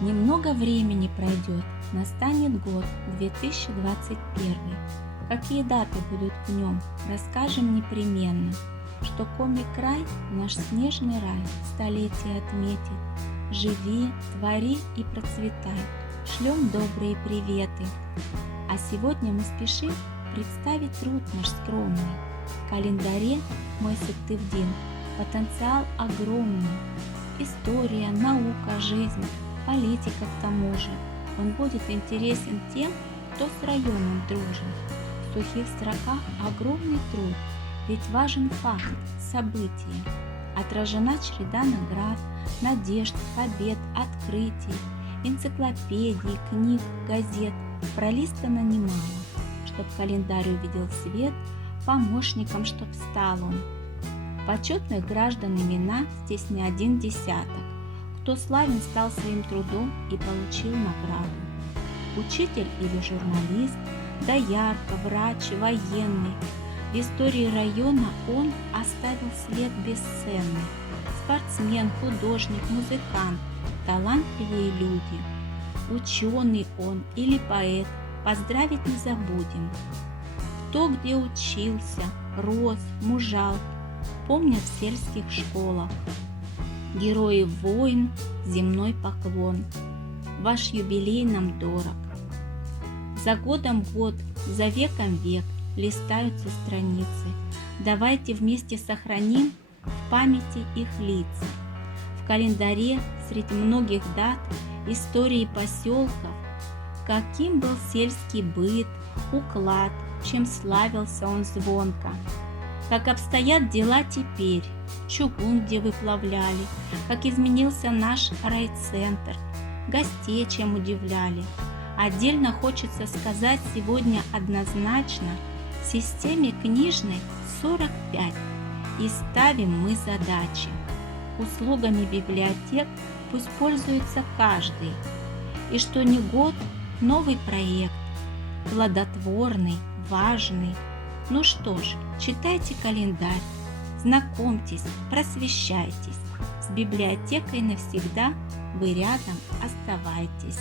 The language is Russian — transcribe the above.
Немного времени пройдет, настанет год 2021. Какие даты будут в нем, расскажем непременно. Что комик-край, наш снежный рай, столетие отметит. Живи, твори и процветай, шлем добрые приветы. А сегодня мы спешим представить труд наш скромный. В календаре мой Сыктывдин потенциал огромный. История, наука, жизнь, политика к тому же. Он будет интересен тем, кто с районом дружен. В сухих строках огромный труд, ведь важен факт, событие. Отражена череда наград, надежд, побед, открытий, энциклопедий, книг, газет. Пролистано немало, чтоб календарь увидел свет, помощником чтоб стал он. Почетных граждан имена здесь не один десяток, кто славен стал своим трудом и получил награду. Учитель или журналист, доярка, врач, военный. В истории района он оставил след бесценный. Спортсмен, художник, музыкант, талантливые люди. Ученый он или поэт, поздравить не забудем. Кто где учился, рос, мужал, помнят в сельских школах. Герои войн, земной поклон. Ваш юбилей нам дорог. За годом год, за веком век листаются страницы. Давайте вместе сохраним в памяти их лица. В календаре среди многих дат, истории поселков, каким был сельский быт, уклад, чем славился он звонко. Как обстоят дела теперь, чугун где выплавляли, как изменился наш райцентр, гостей чем удивляли. Отдельно хочется сказать сегодня однозначно, системе книжной 45, и ставим мы задачи. Услугами библиотек пусть пользуется каждый, и что ни год новый проект, плодотворный, важный. Ну что ж, читайте календарь, знакомьтесь, просвещайтесь. С библиотекой навсегда вы рядом оставайтесь.